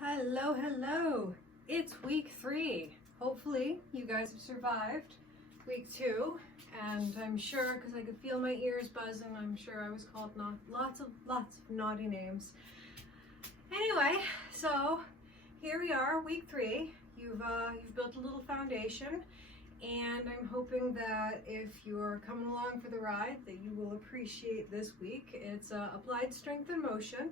Hello, hello. It's week 3. Hopefully you guys have survived week 2, and I'm sure, because I could feel my ears buzzing, I'm sure I was called lots of naughty names. Anyway, so here we are, week 3. You've built a little foundation, and I'm hoping that if you're coming along for the ride that you will appreciate this week. It's applied strength and motion.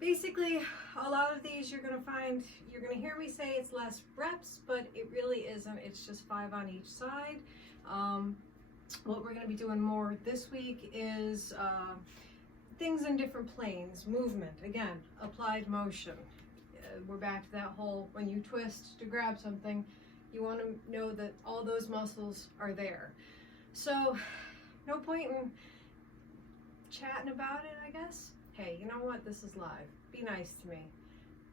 Basically, a lot of these you're going to hear me say it's less reps, but it really isn't. It's just 5 on each side. What we're going to be doing more this week is things in different planes, movement, again, applied motion. We're back to that whole, when you twist to grab something, you want to know that all those muscles are there. So, no point in chatting about it, I guess. Hey, you know what? This is live. Be nice to me.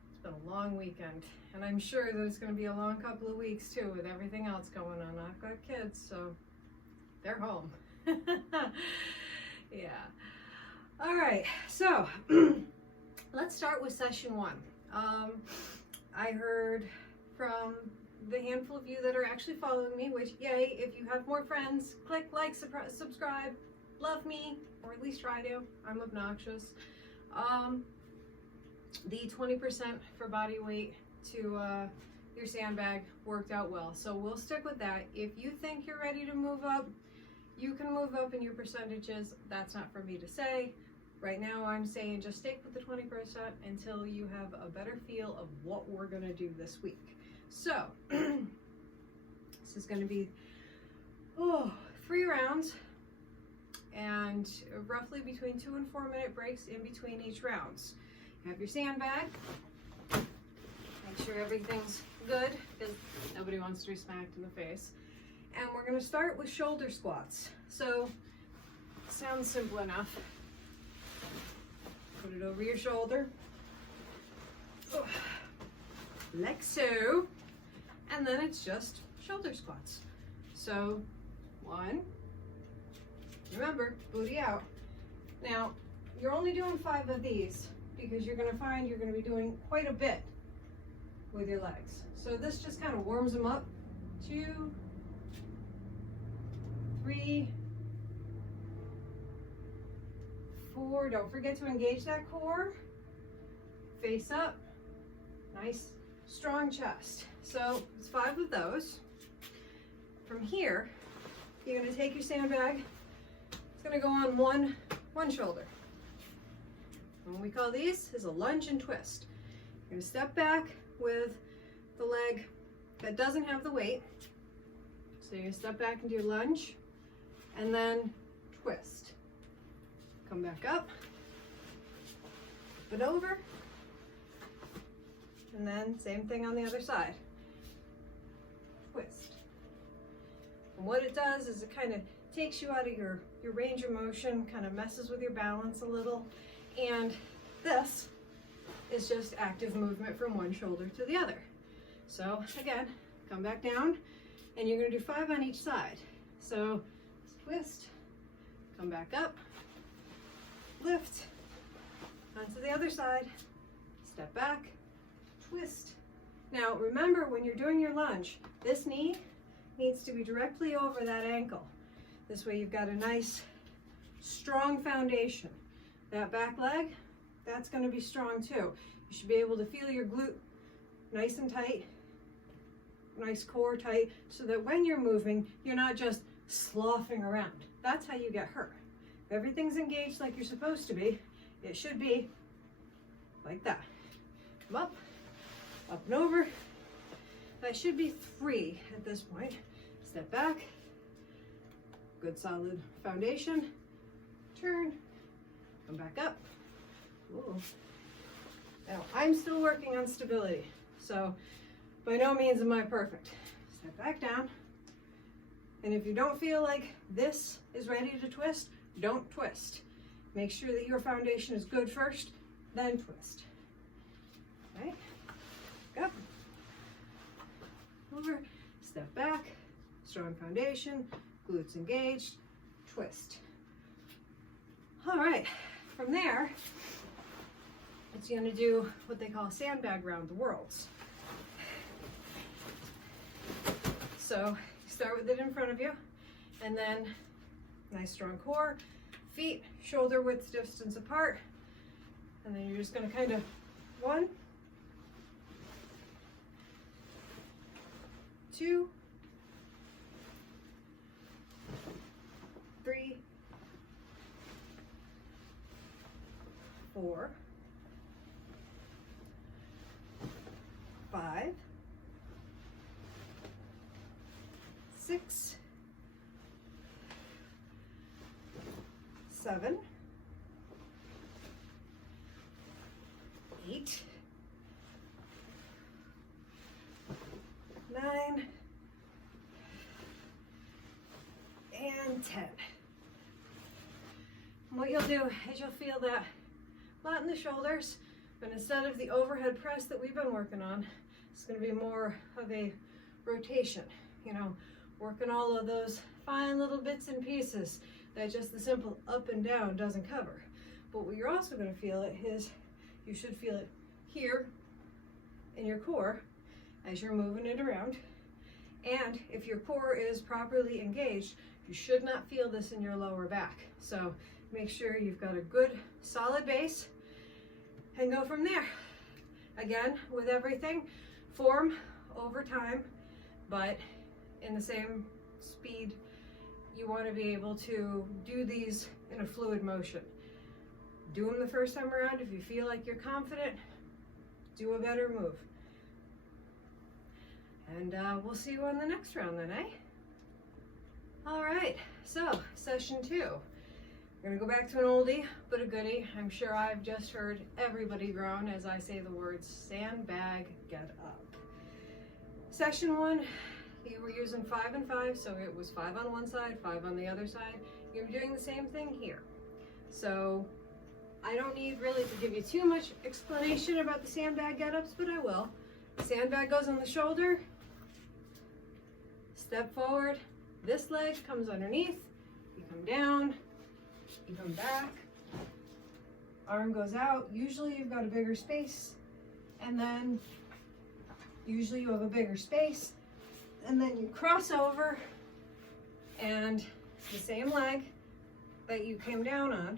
It's been a long weekend, and I'm sure that it's going to be a long couple of weeks too with everything else going on. I've got kids, so they're home. Yeah. All right, so let's start with session 1. I heard from the handful of you that are actually following me, which, yay, if you have more friends, click like, subscribe, love me, or at least try to. I'm obnoxious. The 20% for body weight to your sandbag worked out well, so we'll stick with that. If you think you're ready to move up, you can move up in your percentages. That's not for me to say. Right now I'm saying just stick with the 20% until you have a better feel of what we're going to do this week. So this is going to be 3 rounds, and roughly between 2 and 4 minute breaks in between each rounds. You have your sandbag. Make sure everything's good, because nobody wants to be smacked in the face. And we're going to start with shoulder squats. So, sounds simple enough. Put it over your shoulder, like so, and then it's just shoulder squats. So, 1. Remember, booty out. Now, you're only doing 5 of these because you're going to find you're going to be doing quite a bit with your legs. So this just kind of warms them up. 2, 3, 4. Don't forget to engage that core. Face up. Nice, strong chest. So it's 5 of those. From here, you're going to take your sandbag. It's going to go on one shoulder. And what we call these is a lunge and twist. You're going to step back with the leg that doesn't have the weight. So you're going to step back and do lunge, and then twist. Come back up, flip it over, and then same thing on the other side. Twist. And what it does is it kind of takes you out of your range of motion, kind of messes with your balance a little, and this is just active movement from one shoulder to the other. So again, come back down, and you're going to do 5 on each side. So twist, come back up, lift, onto the other side, step back, twist. Now remember, when you're doing your lunge, this knee needs to be directly over that ankle. This way you've got a nice, strong foundation. That back leg, that's going to be strong too. You should be able to feel your glute nice and tight, nice core tight, so that when you're moving, you're not just sloughing around. That's how you get hurt. If everything's engaged like you're supposed to be, it should be like that. Come up and over. That should be 3 at this point. Step back, good solid foundation, turn, come back up. Ooh. Now, I'm still working on stability, so by no means am I perfect. Step back down, and if you don't feel like this is ready to twist, don't twist. Make sure that your foundation is good first, then twist. Okay, up, over, step back, strong foundation, glutes engaged, twist. All right, from there, it's going to do what they call sandbag round the worlds. So you start with it in front of you, and then nice strong core, feet shoulder width distance apart, and then you're just going to kind of 1, 2, 3, 4, 5, 6, 7, 8, 9, and 10. And what you'll do is you'll feel that flat in the shoulders, but instead of the overhead press that we've been working on, it's going to be more of a rotation, you know, working all of those fine little bits and pieces that just the simple up and down doesn't cover. But what you're also going to feel it is, you should feel it here in your core as you're moving it around. And if your core is properly engaged, you should not feel this in your lower back. So make sure you've got a good solid base and go from there. Again, with everything, form over time, but in the same speed. You want to be able to do these in a fluid motion. Do them the first time around. If you feel like you're confident, do a better move. And we'll see you on the next round then, eh? All right, so session 2. We're gonna go back to an oldie, but a goodie. I'm sure I've just heard everybody groan as I say the words sandbag, get up. Session 1, you were using 5 and 5, so it was 5 on one side, 5 on the other side. You're doing the same thing here. So I don't need really to give you too much explanation about the sandbag get-ups, but I will. The sandbag goes on the shoulder, step forward, this leg comes underneath, you come down, you come back, arm goes out. Usually you've got a bigger space, and then usually you have a bigger space, and then you cross over, and the same leg that you came down on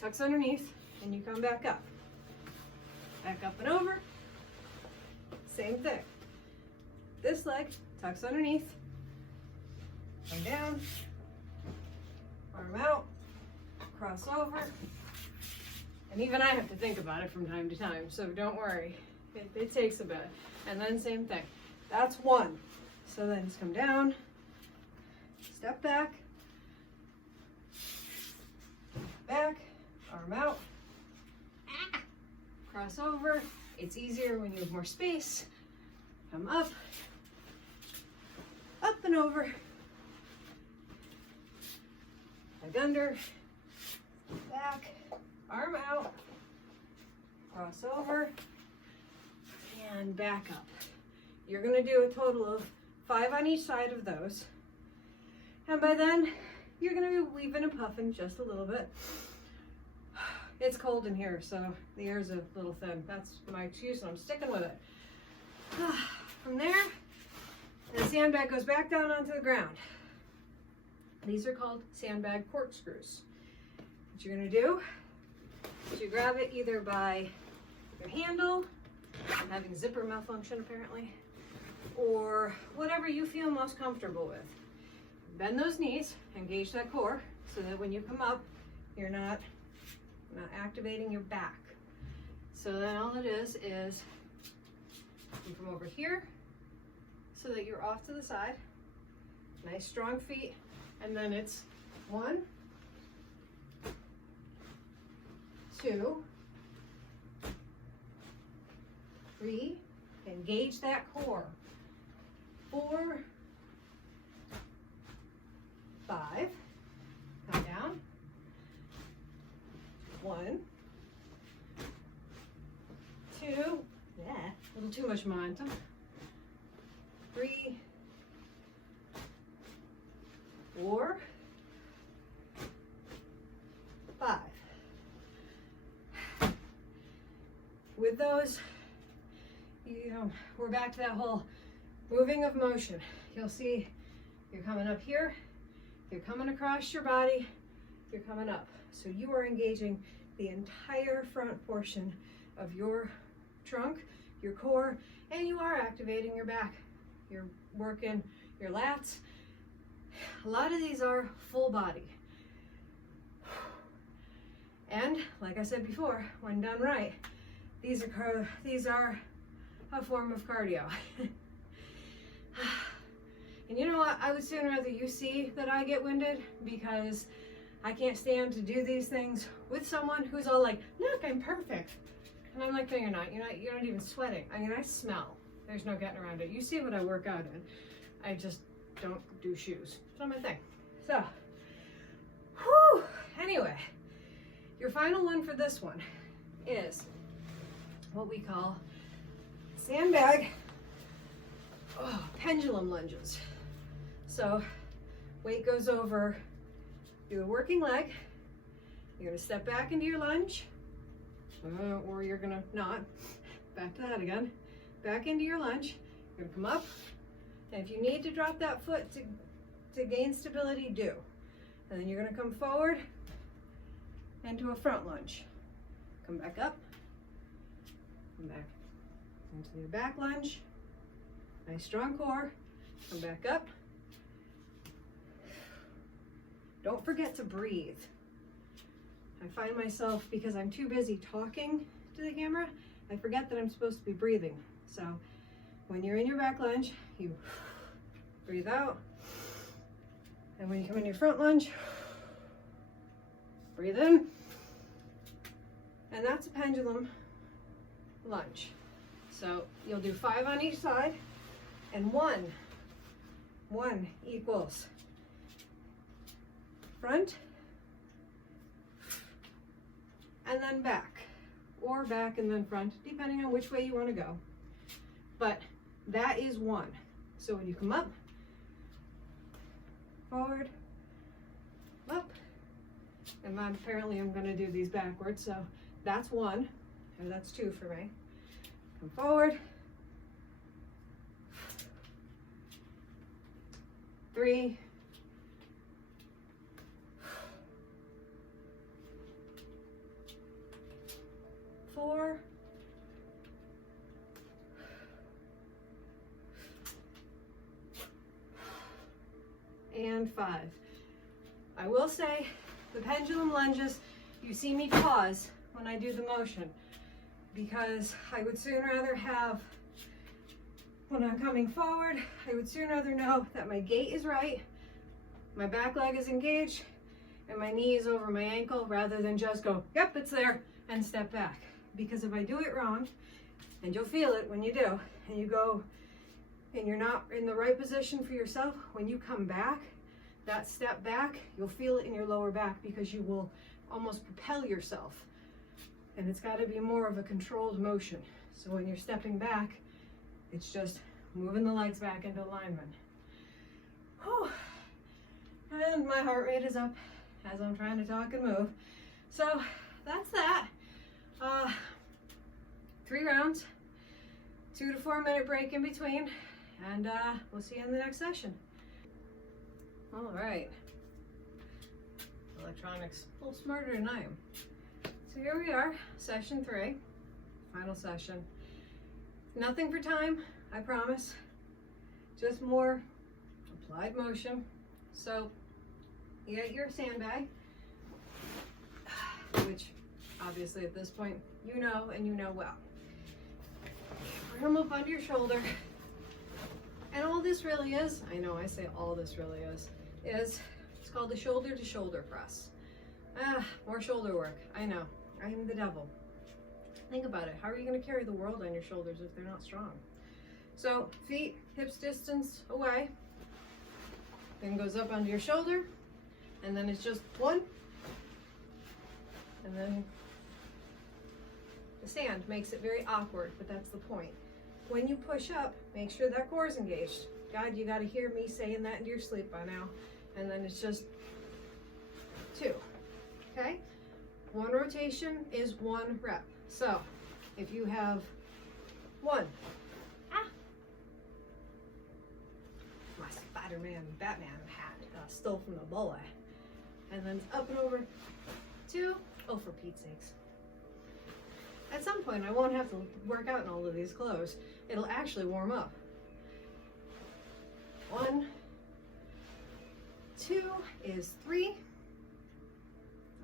tucks underneath, and you come back up and over. Same thing. This leg tucks underneath, come down, arm out, cross over, and even I have to think about it from time to time, so don't worry, it takes a bit. And then same thing. That's 1. So then just come down, step back, arm out, cross over. It's easier when you have more space. Come up and over, leg under, back, arm out, cross over, and back up. You're going to do a total of 5 on each side of those. And by then, you're going to be weaving and puffing just a little bit. It's cold in here, so the air's a little thin. That's my excuse, and I'm sticking with it. From there, the sandbag goes back down onto the ground. These are called sandbag corkscrews. What you're going to do is you grab it either by your handle, I'm having zipper malfunction apparently, or whatever you feel most comfortable with. Bend those knees, engage that core, so that when you come up, you're not activating your back. So then all it is you come over here, so that you're off to the side, nice strong feet, and then it's 1, 2, 3, engage that core, 4, 5, come down, 1, 2, a little too much momentum, 3, 4, 5. with those, you know, we're back to that whole moving of motion. You'll see you're coming up here, you're coming across your body, you're coming up. So you are engaging the entire front portion of your trunk, your core, and you are activating your back. You're working your lats. A lot of these are full body. And like I said before, when done right, these are a form of cardio. And you know what? I would sooner rather you see that I get winded, because I can't stand to do these things with someone who's all like, look, I'm perfect. And I'm like, no, you're not. You're not even sweating. I mean, I smell. There's no getting around it. You see what I work out in. I just don't do shoes. It's not my thing. So, whew. Anyway, your final one for this one is what we call sandbag pendulum lunges. So, weight goes over your working leg. You're going to step back into your lunge, or you're going to not. Back to that again. Back into your lunge. You're going to come up, and if you need to drop that foot to gain stability, do. And then you're going to come forward into a front lunge. Come back up. Come back into your back lunge. Nice strong core. Come back up. Don't forget to breathe. I find myself, because I'm too busy talking to the camera, I forget that I'm supposed to be breathing. So when you're in your back lunge, you breathe out. And when you come in your front lunge, breathe in. And that's a pendulum lunge. So you'll do 5 on each side, and one equals front, and then back, or back and then front, depending on which way you want to go. But that is 1. So when you come up, forward, up, and then apparently I'm going to do these backwards, so that's 1, and that's 2 for me. Come forward, 3, 4, and 5. I will say the pendulum lunges, you see me pause when I do the motion, because I would sooner rather have, when I'm coming forward, I would sooner rather know that my gait is right, my back leg is engaged, and my knee is over my ankle, rather than just go, yep, it's there, and step back. Because if I do it wrong, and you'll feel it when you do, and you go, and you're not in the right position for yourself, when you come back, that step back, you'll feel it in your lower back, because you will almost propel yourself. And it's got to be more of a controlled motion. So when you're stepping back, it's just moving the legs back into alignment. Whew. And my heart rate is up as I'm trying to talk and move. So that's that. 3 rounds, 2 to 4 minute break in between, and we'll see you in the next session. All right. Electronics a little smarter than I am. So here we are, session 3, final session. Nothing for time, I promise. Just more applied motion. So you got your sandbag, which obviously at this point you know, and you know well. Bring them up under your shoulder. And all this really is, I know I say all this really is it's called the shoulder to shoulder press. More shoulder work, I know. I am the devil. Think about it. How are you going to carry the world on your shoulders if they're not strong? So feet, hips distance away, then goes up under your shoulder, and then it's just 1, and then the sand makes it very awkward, but that's the point. When you push up, make sure that core is engaged. God, you got to hear me saying that into your sleep by now. And then it's just 2, okay? 1 rotation is 1 rep. So If you have one, my Spider-Man, Batman hat stole from the boy, and then up and over 2, oh, for Pete's sakes. At some point, I won't have to work out in all of these clothes. It'll actually warm up. 1, 2 is 3.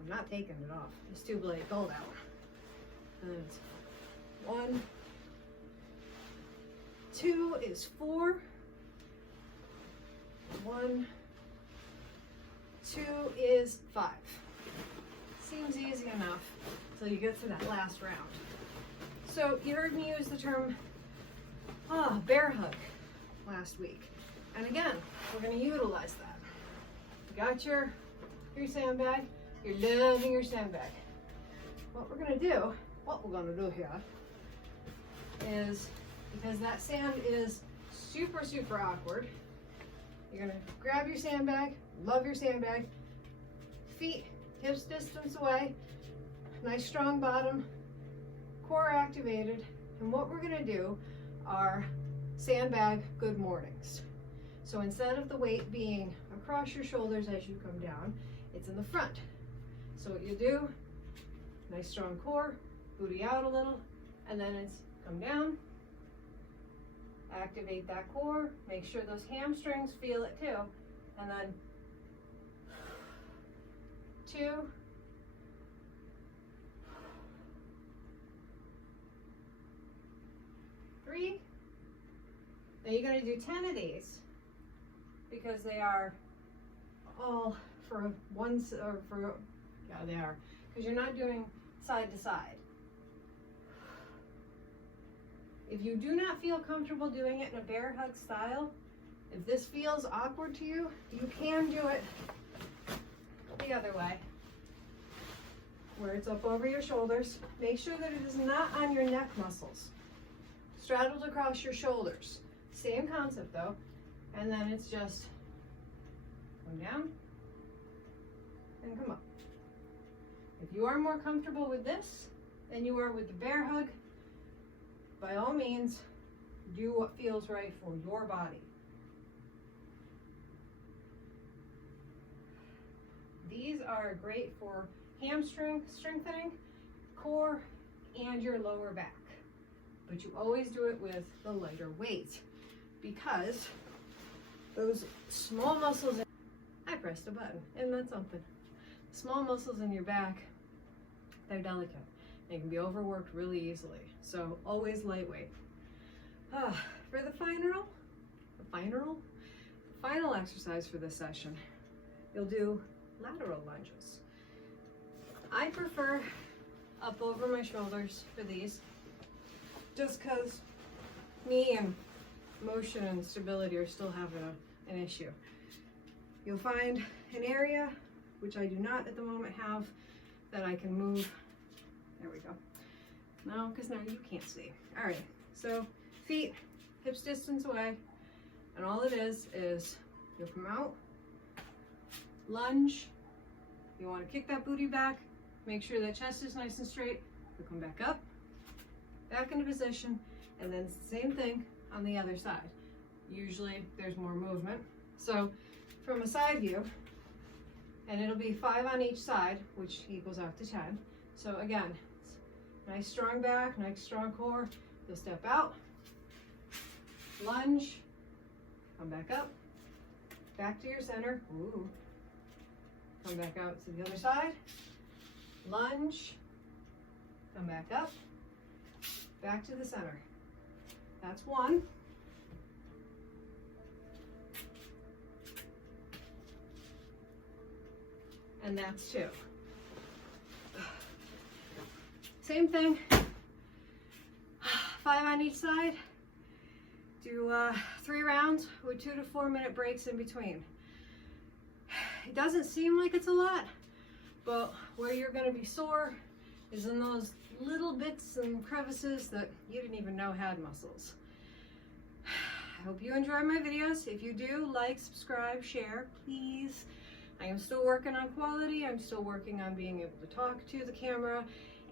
I'm not taking it off. It's too late. Cold out. And it's 1, 2 is 4. 1, 2 is 5. Seems easy enough until you get to that last round. So you heard me use the term bear hug last week. And again, we're going to utilize that. You got your sandbag. You're loving your sandbag. What we're going to do here is, because that sand is super, super awkward, you're going to grab your sandbag, love your sandbag, feet hips distance away, nice strong bottom, core activated, and what we're going to do are sandbag good mornings. So instead of the weight being across your shoulders as you come down, it's in the front. So what you do, nice strong core, booty out a little, and then it's come down, activate that core, make sure those hamstrings feel it too, and then 2, 3. Now you're going to do 10 of these because they are all for they are, because you're not doing side to side. If you do not feel comfortable doing it in a bear hug style, if this feels awkward to you, you can do it the other way, where it's up over your shoulders. Make sure that it is not on your neck muscles. Straddled across your shoulders. Same concept though. And then it's just come down and come up. If you are more comfortable with this than you are with the bear hug, by all means, do what feels right for your body. These are great for hamstring strengthening, core, and your lower back. But you always do it with the lighter weight, because those small muscles, I pressed a button, isn't that something? Small muscles in your back, they're delicate. They can be overworked really easily. So always lightweight. For the final exercise for this session, you'll do lateral lunges. I prefer up over my shoulders for these, just because me and motion and stability are still having an issue. You'll find an area, which I do not at the moment have, that I can move. There we go. No, because now you can't see. All right, so feet hips distance away, and all it is you'll come out, lunge. You want to kick that booty back, make sure that chest is nice and straight. You'll come back up, back into position, and then it's the same thing on the other side. Usually there's more movement. So from a side view, and it'll be 5 on each side, which equals out to 10. So again, nice strong back, nice strong core. You'll step out, lunge, come back up, back to your center. Ooh. Come back out to the other side, lunge, come back up, back to the center. That's 1. And that's 2. Same thing, 5 on each side. Do 3 rounds with 2 to 4 minute breaks in between. It doesn't seem like it's a lot, but where you're going to be sore is in those little bits and crevices that you didn't even know had muscles. I hope you enjoy my videos. If you do, like, subscribe, share, please. I am still working on quality. I'm still working on being able to talk to the camera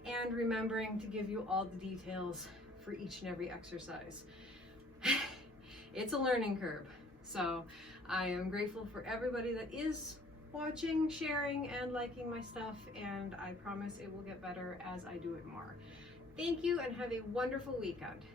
and remembering to give you all the details for each and every exercise. It's a learning curve. So I am grateful for everybody that is watching, sharing, and liking my stuff, and I promise it will get better as I do it more. Thank you and have a wonderful weekend.